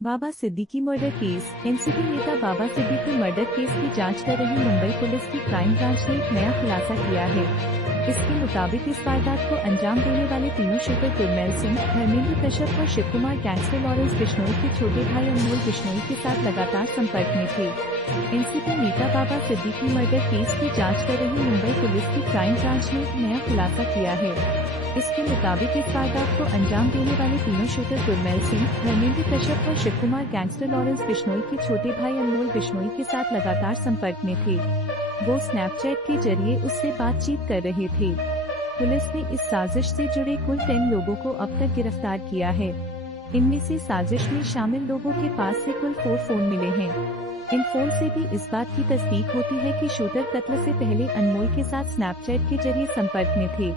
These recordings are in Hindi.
बाबा सिद्दीकी मर्डर केस। एनसीपी नेता बाबा सिद्दीकी मर्डर केस की जांच कर रही मुंबई पुलिस की क्राइम ब्रांच ने एक नया खुलासा किया है। इसके मुताबिक इस वारदात को अंजाम देने वाले तीनों शूटर गुरमेल सिंह, धर्मेंद्र कश्यप और शिव कुमार गैंगस्टर लॉरेंस बिश्नोई के छोटे भाई अनमोल बिश्नोई के साथ लगातार संपर्क में थे। एनसीपी नेता बाबा सिद्दीकी मर्डर केस की जांच कर रही मुंबई पुलिस की क्राइम ब्रांच ने एक नया खुलासा किया है। इसके मुताबिक इस वारदात को अंजाम देने वाले तीनों शूटर गुरमेल सिंह, धर्मेंद्र कश्यप और शिव कुमार गैंगस्टर लॉरेंस बिश्नोई के छोटे भाई अनमोल बिश्नोई के साथ लगातार संपर्क में थे। वो स्नैपचैट के जरिए उससे बातचीत कर रहे थे। पुलिस ने इस साजिश से जुड़े कुल 10 लोगों को अब तक गिरफ्तार किया है। इनमें से साजिश में शामिल लोगों के पास से कुल 4 फोन मिले हैं। इन फोन से भी इस बात की तस्दीक होती है कि शूटर कत्ल से पहले अनमोल के साथ स्नैपचैट के जरिए संपर्क में थे।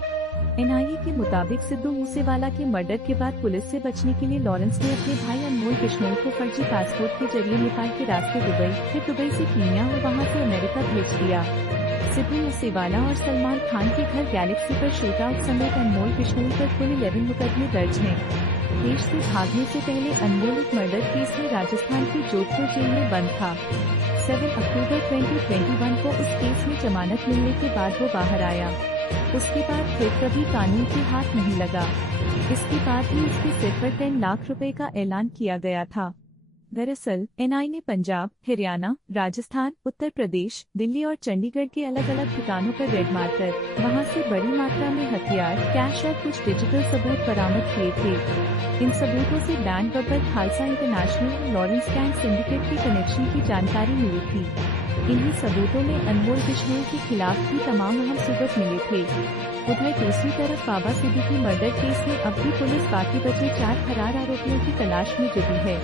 एनआईए के मुताबिक सिद्धू मूसेवाला के मर्डर के बाद पुलिस से बचने के लिए लॉरेंस ने अपने भाई अनमोल बिश्नोई को फर्जी पासपोर्ट के जरिए नेपाल के रास्ते दुबई, फिर दुबई से कीनिया और वहां से अमेरिका भेज दिया। सिद्धू मूसेवाला और सलमान खान के घर गैलेक्सी पर शूटआउट समेत अनमोल बिश्नोई पर कुल 11 मुकदमे दर्ज हैं। देश से भागने से पहले अनमोल एक मर्डर केस में राजस्थान की जोधपुर जेल में बंद था। 7 अक्टूबर 2021 को उस केस में जमानत मिलने के बाद वो बाहर आया। उसके बाद फिर कभी कानून के हाथ नहीं लगा। इसके बाद ही उसके सिर पर 10 लाख रुपए का ऐलान किया गया था। दरअसल एनआईए ने पंजाब, हरियाणा, राजस्थान, उत्तर प्रदेश, दिल्ली और चंडीगढ़ के अलग अलग ठिकानों पर रेड मारकर वहां से बड़ी मात्रा में हथियार, कैश और कुछ डिजिटल सबूत बरामद किए थे। इन सबूतों से बैंड बब्बर खालसा इंटरनेशनल और लॉरेंस गैंग सिंडिकेट के कनेक्शन की जानकारी मिली थी। इन्हीं सबूतों में अनमोल बिश्नोई के खिलाफ भी तमाम अहम सबूत मिले थे। उधर दूसरी तरफ बाबा सिद्दीकी मर्डर केस में अब भी पुलिस बाकी बचे 4 फरार आरोपियों की तलाश में जुटी है।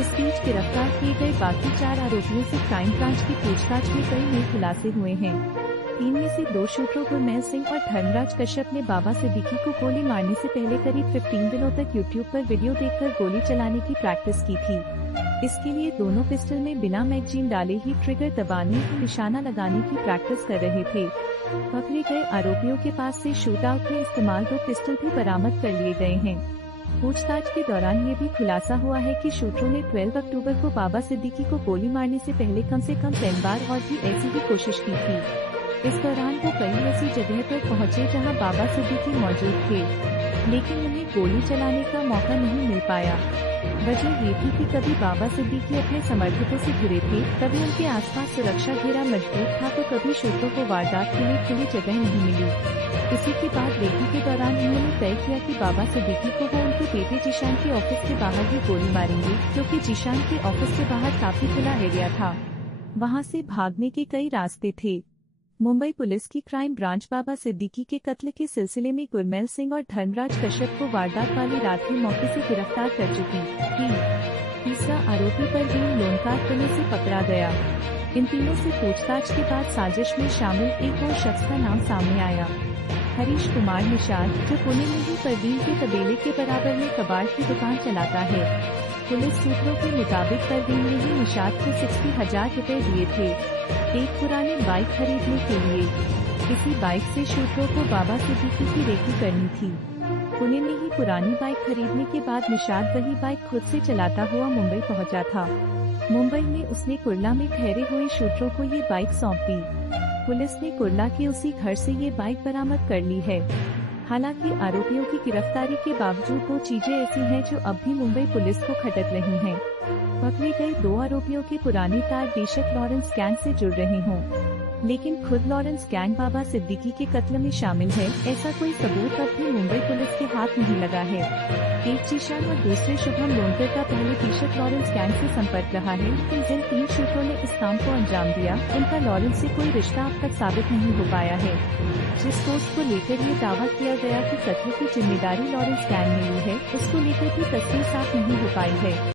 इस बीच गिरफ्तार किए गए बाकी 4 आरोपियों से क्राइम ब्रांच की पूछताछ में कई नए खुलासे हुए हैं। इनमें से 2 शूटरों गुरमेल सिंह और धर्मराज कश्यप ने बाबा सिद्दीकी को गोली मारने से पहले करीब 15 दिनों तक यूट्यूब पर वीडियो देखकर गोली चलाने की प्रैक्टिस की थी। इसके लिए दोनों पिस्टल में बिना मैगजीन डाले ही ट्रिगर दबाने और निशाना लगाने की प्रैक्टिस कर रहे थे। पकड़े गए आरोपियों के पास से शूटआउट में इस्तेमाल 2 पिस्टल भी बरामद कर लिए गए हैं। पूछताछ के दौरान ये भी खुलासा हुआ है कि शूटरों ने 12 अक्टूबर को बाबा सिद्दीकी को गोली मारने से पहले कम से कम 10 बार और भी ऐसी ही कोशिश की थी। इस दौरान वो कई ऐसी जगह पर पहुंचे जहां बाबा सिद्दीकी मौजूद थे, लेकिन उन्हें गोली चलाने का मौका नहीं मिल पाया। वजह ये थी कि कभी बाबा सिद्दीकी अपने समर्थकों से घिरे थे, कभी उनके आसपास सुरक्षा घेरा मजबूत था, तो कभी शूटरों को वारदात के लिए खुली जगह नहीं मिली। इसी के बाद रेकी के दौरान उन्होंने तय किया कि बाबा सिद्दीकी को वो उनके बेटे जीशान के ऑफिस के बाहर ही गोली मारेंगे, क्योंकि जीशान के ऑफिस के बाहर काफी खुला एरिया था। वहाँ से भागने के कई रास्ते थे। मुंबई पुलिस की क्राइम ब्रांच बाबा सिद्दीकी के कत्ल के सिलसिले में गुरमेल सिंह और धर्मराज कश्यप को वारदात वाली रात ही मौके से गिरफ्तार कर चुकी थी। तीसरा आरोपी पर भी लोनकार करने से पकड़ा गया। इन तीनों से पूछताछ के बाद साजिश में शामिल एक और शख्स का नाम सामने आया, हरीश कुमार निषाद, जो पुणे में ही परवीन के तबेले के बराबर में कबाड़ की दुकान चलाता है। पुलिस सूत्रों के मुताबिक परवीन ने ही निषाद को 60,000 रुपए दिए थे एक पुरानी बाइक खरीदने के लिए। इसी बाइक से शूटरों को बाबा सिद्दीकी की रेकी करनी थी। पुणे में ही पुरानी बाइक खरीदने के बाद निषाद वही बाइक खुद से चलाता हुआ मुंबई पहुंचा था। मुंबई में उसने कुर्ला में ठहरे हुए शूटरों को ये बाइक सौंप दी। पुलिस ने कुर्ला के उसी घर से ये बाइक बरामद कर ली है। हालांकि आरोपियों की गिरफ्तारी के बावजूद 2 चीजें ऐसी हैं जो अब भी मुंबई पुलिस को खटक रही हैं। पकड़े गए 2 आरोपियों के पुराने तार बेशक लॉरेंस गैंग से जुड़ रहे हों, लेकिन खुद लॉरेंस गैंग बाबा सिद्दीकी के कत्ल में शामिल है, ऐसा कोई सबूत अब भी मुंबई पुलिस के हाथ नहीं लगा है। एक जीशान और दूसरे शुभम लोनकर का पहले बेशक लॉरेंस गैंग से संपर्क रहा है, लेकिन जिन 3 शूटरों ने इस काम को अंजाम दिया, उनका लॉरेंस से कोई रिश्ता अब तक साबित नहीं हो पाया है। जिस दोस्त को लेकर ये दावा किया गया कि कत्ल की जिम्मेदारी लॉरेंस गैंग ने ली है, उसको लेकर भी तस्वीर साफ नहीं हो पाई है।